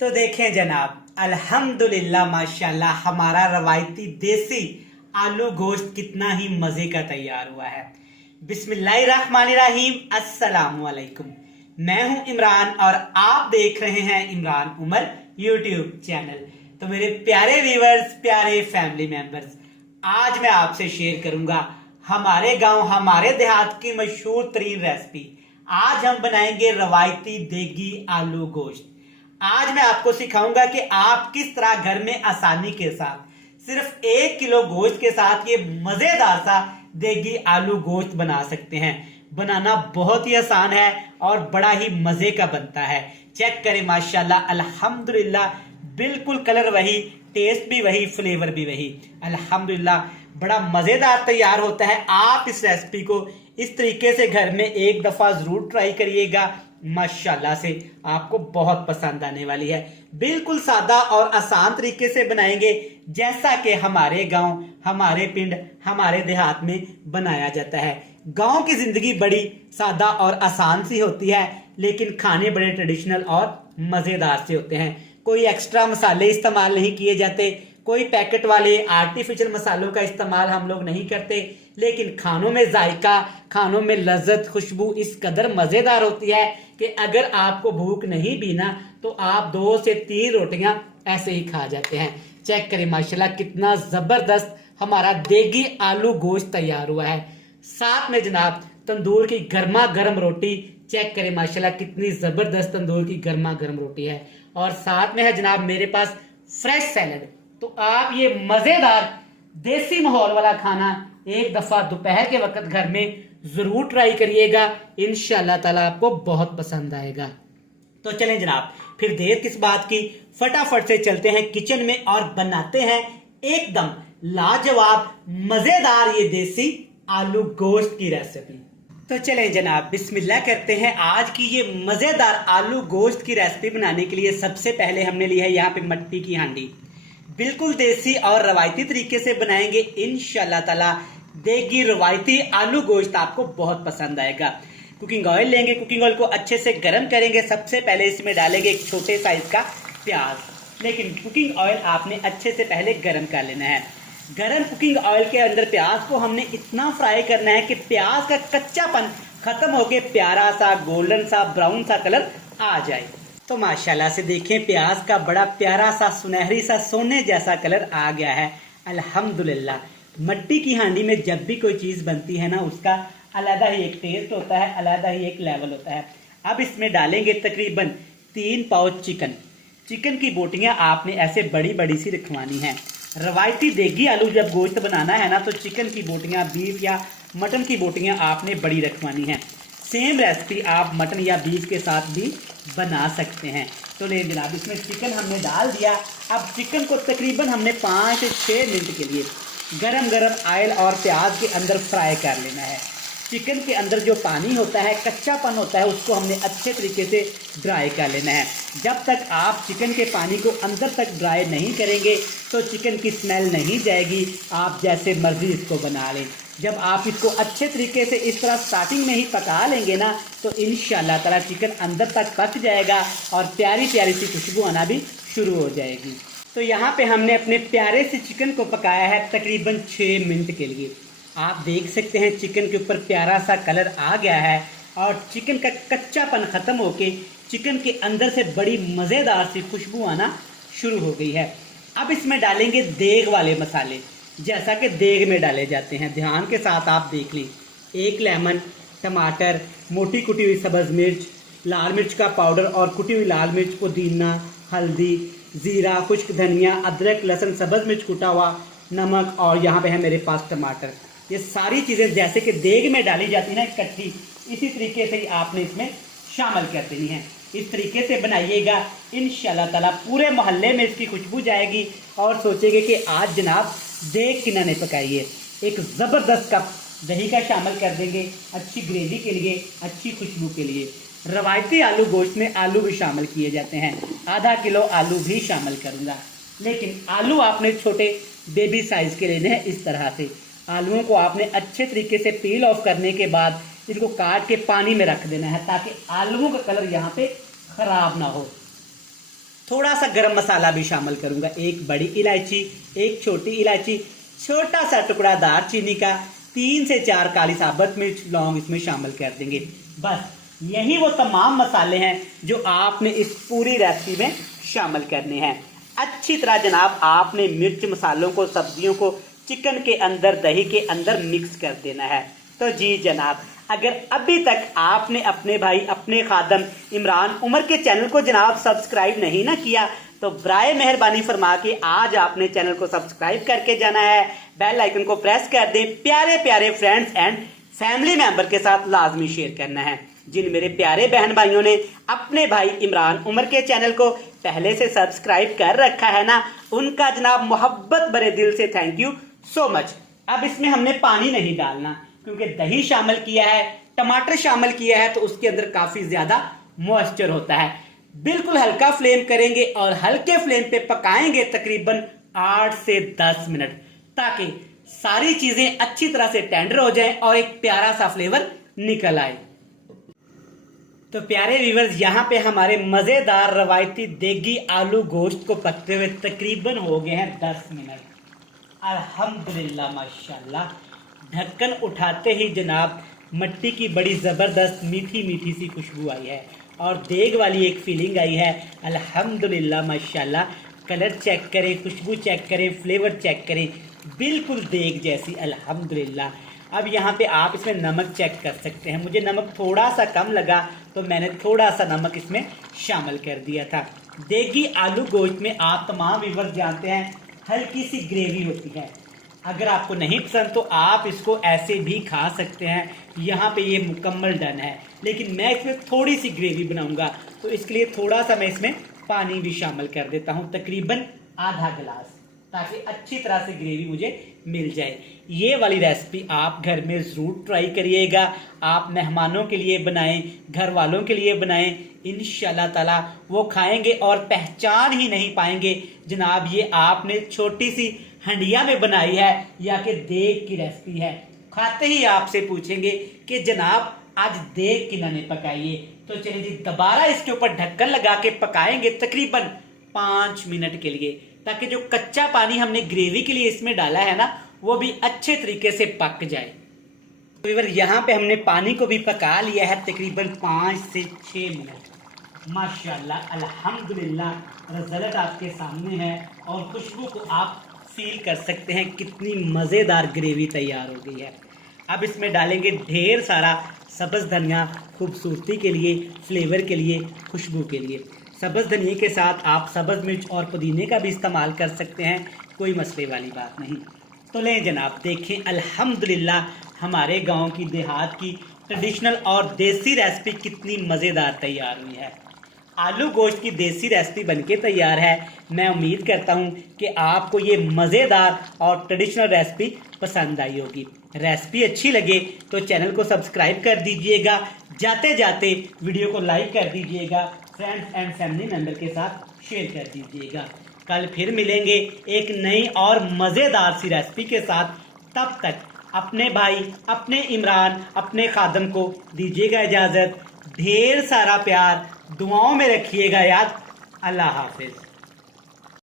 तो देखें जनाब, अल्हम्दुलिल्लाह माशाल्लाह हमारा रवायती देसी आलू गोश्त कितना ही मजे का तैयार हुआ है। बिस्मिल्लाहिर्रहमानिर्रहीम, अस्सलामु अलैकुम। मैं हूं इमरान और आप देख रहे हैं इमरान उमर यूट्यूब चैनल। तो मेरे प्यारे व्यूअर्स, प्यारे फैमिली मेंबर्स, आज मैं आपसे शेयर करूंगा हमारे गांव हमारे देहात की मशहूर तरीन रेसिपी। आज हम बनाएंगे रवायती देगी आलू गोश्त। आज मैं आपको सिखाऊंगा कि आप किस तरह घर में आसानी के साथ सिर्फ 1 किलो गोश्त के साथ ये मजेदार सा देगी आलू गोश्त बना सकते हैं। बनाना बहुत ही आसान है और बड़ा ही मजे का बनता है। चेक करें माशाल्लाह, अल्हम्दुलिल्लाह, बिल्कुल कलर वही, टेस्ट भी वही, फ्लेवर भी वही। अल्हम्दुलिल्लाह बड़ा मजेदार तैयार होता है। आप इस रेसिपी को इस तरीके से घर में एक दफा जरूर ट्राई करिएगा, माशाल्लाह से आपको बहुत पसंद आने वाली है। बिल्कुल सादा और आसान तरीके से बनाएंगे, जैसा कि हमारे गांव, हमारे पिंड, हमारे देहात में बनाया जाता है। गांव की जिंदगी बड़ी सादा और आसान सी होती है, लेकिन खाने बड़े ट्रेडिशनल और मजेदार से होते हैं। कोई एक्स्ट्रा मसाले इस्तेमाल नहीं किए जाते, कोई पैकेट वाले आर्टिफिशियल मसालों का इस्तेमाल हम लोग नहीं करते, लेकिन खानों में जायका, खानों में लज्जत, खुशबू इस कदर मजेदार होती है कि अगर आपको भूख नहीं भी ना तो आप 2 से 3 रोटियां ऐसे ही खा जाते हैं। चेक करें माशाल्लाह कितना जबरदस्त हमारा देगी आलू गोश्त तैयार हुआ है। साथ में जनाब तंदूर की गर्मा गर्म रोटी। चेक करें माशाल्लाह कितनी जबरदस्त तंदूर की गर्मा गर्म रोटी है। और साथ में है जनाब मेरे पास फ्रेश सैलड। तो आप ये मजेदार देसी माहौल वाला खाना एक दफा दोपहर के वक्त घर में जरूर ट्राई करिएगा, इंशाल्लाह ताला आपको बहुत पसंद आएगा। तो चलें जनाब, फिर देर किस बात की, फटाफट से चलते हैं किचन में और बनाते हैं एकदम लाजवाब मजेदार ये देसी आलू गोश्त की रेसिपी। तो चलें जनाब, बिस्मिल्लाह करते हैं। आज की ये मजेदार आलू गोश्त की रेसिपी बनाने के लिए सबसे पहले हमने ली है यहाँ पे मट्टी की हांडी। बिल्कुल देसी और रवायती तरीके से बनाएंगे, इंशाल्लाह ताला देगी रवायती आलू गोश्त आपको बहुत पसंद आएगा। कुकिंग ऑयल लेंगे, कुकिंग ऑयल को अच्छे से गर्म करेंगे। सबसे पहले इसमें डालेंगे एक छोटे साइज का प्याज, लेकिन कुकिंग ऑयल आपने अच्छे से पहले गर्म कर लेना है। गर्म कुकिंग ऑयल के अंदर प्याज को हमने इतना फ्राई करना है कि प्याज का कच्चापन खत्म होके प्यारा सा गोल्डन सा ब्राउन सा कलर आ जाए। तो माशाल्लाह से देखें प्याज का बड़ा प्यारा सा सुनहरी सा सोने जैसा कलर आ गया है। अल्हम्दुलिल्लाह, मट्टी की हांडी में जब भी कोई चीज बनती है ना, उसका अलग ही एक टेस्ट होता है, अलग ही एक लेवल होता है। अब इसमें डालेंगे तकरीबन 3 पाउच चिकन। चिकन की बोटियां आपने ऐसे बड़ी बड़ी सी रखवानी है। रवायती देगी आलू जब गोश्त बनाना है ना, तो चिकन की बोटियां, बीफ या मटन की बोटियां आपने बड़ी रखवानी है। सेम रेसिपी आप मटन या बीफ के साथ भी बना सकते हैं। तो ले जनाब, इसमें चिकन हमने डाल दिया। अब चिकन को तकरीबन हमने 5 से 6 मिनट के लिए गरम गरम ऑयल और प्याज के अंदर फ्राई कर लेना है। चिकन के अंदर जो पानी होता है, कच्चापन होता है, उसको हमने अच्छे तरीके से ड्राई कर लेना है। जब तक आप चिकन के पानी को अंदर तक ड्राई नहीं करेंगे तो चिकन की स्मेल नहीं जाएगी। आप जैसे मर्जी इसको बना लें। जब आप इसको अच्छे तरीके से इस तरह स्टार्टिंग में ही पका लेंगे ना, तो इंशाल्लाह ताला चिकन अंदर तक पक जाएगा और प्यारी प्यारी सी खुशबू आना भी शुरू हो जाएगी। तो यहाँ पे हमने अपने प्यारे से चिकन को पकाया है तकरीबन 6 मिनट के लिए। आप देख सकते हैं चिकन के ऊपर प्यारा सा कलर आ गया है और चिकन का कच्चापन खत्म होके चिकन के अंदर से बड़ी मज़ेदार सी खुशबू आना शुरू हो गई है। अब इसमें डालेंगे देग वाले मसाले, जैसा कि देग में डाले जाते हैं। ध्यान के साथ आप देख लें। 1 लेमन, टमाटर, मोटी कुटी हुई सब्ज़ मिर्च, लाल मिर्च का पाउडर और कुटी हुई लाल मिर्च, पुदीना, हल्दी, ज़ीरा, खुश्क धनिया, अदरक, लहसुन, सब्ज़ मिर्च कूटा हुआ, नमक और यहाँ पे है मेरे पास टमाटर। ये सारी चीज़ें जैसे कि देग में डाली जाती है ना इकट्ठी, इसी तरीके से ही आपने इसमें शामिल कर देनी है। इस तरीके से बनाइएगा, इंशाल्लाह ताला पूरे मोहल्ले में इसकी खुशबू जाएगी और सोचेंगे कि आज जनाब देग किन्ना ने पकाई है। एक ज़बरदस्त कप दही का शामिल कर देंगे, अच्छी ग्रेवी के लिए, अच्छी खुशबू के लिए। रवायती आलू गोश्त में आलू भी शामिल किए जाते हैं। आधा किलो आलू भी शामिल करूँगा, लेकिन आलू आपने छोटे बेबी साइज़ के लेने हैं। इस तरह से आलूओं को आपने अच्छे तरीके से पील ऑफ करने के बाद इनको काट के पानी में रख देना है, ताकि आलूओं का कलर यहाँ पे खराब ना हो। थोड़ा सा गरम मसाला भी शामिल करूंगा, एक बड़ी इलायची, एक छोटी इलायची, छोटा सा टुकड़ा दालचीनी का, 3 से 4 काली साबुत मिर्च, लौंग इसमें शामिल कर देंगे। बस यही वो तमाम मसाले हैं जो आपने इस पूरी रेसिपी में शामिल करने हैं। अच्छी तरह जनाब आपने मिर्च मसालों को, सब्जियों को चिकन के अंदर, दही के अंदर मिक्स कर देना है। तो जी जनाब, अगर अभी तक आपने अपने भाई, अपने खादम इमरान उमर के चैनल को जनाब सब्सक्राइब नहीं ना किया, तो बराए मेहरबानी फरमा के आज आपने चैनल को सब्सक्राइब करके जाना है, बेल आइकन को प्रेस कर दें, प्यारे प्यारे फ्रेंड्स एंड फैमिली मेंबर के साथ लाजमी शेयर करना है। जिन मेरे प्यारे बहन भाइयों ने अपने भाई इमरान उमर के चैनल को पहले से सब्सक्राइब कर रखा है ना, उनका जनाब मोहब्बत भरे दिल से थैंक यू सो मच। अब इसमें हमने पानी नहीं डालना, क्योंकि दही शामिल किया है, टमाटर शामिल किया है, तो उसके अंदर काफी ज्यादा मॉइस्चर होता है। बिल्कुल हल्का फ्लेम करेंगे और हल्के फ्लेम पे पकाएंगे तकरीबन 8 से 10 मिनट, ताकि सारी चीजें अच्छी तरह से टेंडर हो जाएं और एक प्यारा सा फ्लेवर निकल आए। तो प्यारे व्यूअर्स, यहाँ पे हमारे मजेदार रवायती देगी आलू गोश्त को पकते हुए तकरीबन हो गए हैं 10 मिनट। अल्हम्दुलिल्लाह माशाल्लाह। ढक्कन उठाते ही जनाब मट्टी की बड़ी ज़बरदस्त मीठी मीठी सी खुशबू आई है और देग वाली एक फीलिंग आई है। अल्हम्दुलिल्लाह माशाल्लाह। कलर चेक करें, खुशबू चेक करें, फ्लेवर चेक करें, बिल्कुल देग जैसी। अल्हम्दुलिल्लाह। अब यहाँ पे आप इसमें नमक चेक कर सकते हैं। मुझे नमक थोड़ा सा कम लगा तो मैंने थोड़ा सा नमक इसमें शामिल कर दिया था। देगी आलू गोश्त में आप तमाम व्यूअर्स जानते हैं हल्की सी ग्रेवी होती है। अगर आपको नहीं पसंद तो आप इसको ऐसे भी खा सकते हैं। यहाँ पे ये मुकम्मल डन है, लेकिन मैं इसमें थोड़ी सी ग्रेवी बनाऊंगा, तो इसके लिए थोड़ा सा मैं इसमें पानी भी शामिल कर देता हूँ, तकरीबन आधा गिलास, ताकि अच्छी तरह से ग्रेवी मुझे मिल जाए। ये वाली रेसिपी आप घर में ज़रूर ट्राई करिएगा। आप मेहमानों के लिए बनाएं, घर वालों के लिए बनाएं, इंशाल्लाह ताला वो खाएंगे और पहचान ही नहीं पाएंगे जनाब ये आपने छोटी सी हंडिया में बनाई है या कि देग की रेसिपी है। खाते ही आपसे पूछेंगे कि जनाब आज देग किन्होंने पकाई है। तो चलिए जी, दोबारा इसके ऊपर ढक्कन लगा के पकाएंगे तकरीबन 5 मिनट के लिए, ताकि जो कच्चा पानी हमने ग्रेवी के लिए इसमें डाला है ना, वो भी अच्छे तरीके से पक जाए। तो यहाँ पे हमने पानी को भी पका लिया है तकरीबन 5 से 6 मिनट। माशाल्लाह अल्हम्दुलिल्लाह, रिजल्ट आपके सामने है और खुशबू को आप फील कर सकते हैं कितनी मज़ेदार ग्रेवी तैयार हो गई है। अब इसमें डालेंगे ढेर सारा सब्ज़ धनिया, खूबसूरती के लिए, फ्लेवर के लिए, खुशबू के लिए। सब्ज़ धनिया के साथ आप सब्ज़ मिर्च और पुदीने का भी इस्तेमाल कर सकते हैं, कोई मसले वाली बात नहीं। तो लें जनाब, देखें अल्हम्दुलिल्लाह हमारे गांव की, देहात की ट्रेडिशनल और देसी रेसिपी कितनी मज़ेदार तैयार हुई है। आलू गोश्त की देसी रेसिपी बनके तैयार है। मैं उम्मीद करता हूं कि आपको ये मज़ेदार और ट्रेडिशनल रेसिपी पसंद आई होगी। रेसिपी अच्छी लगे तो चैनल को सब्सक्राइब कर दीजिएगा, जाते जाते वीडियो को लाइक कर दीजिएगा, फ्रेंड्स एंड फैमिली मेम्बर के साथ शेयर कर दीजिएगा। कल फिर मिलेंगे एक नई और मज़ेदार सी रेसिपी के साथ। तब तक अपने भाई, अपने इमरान, अपने खादम को दीजिएगा इजाज़त। ढेर सारा प्यार दुआओं में रखिएगा याद। अल्लाह हाफिज।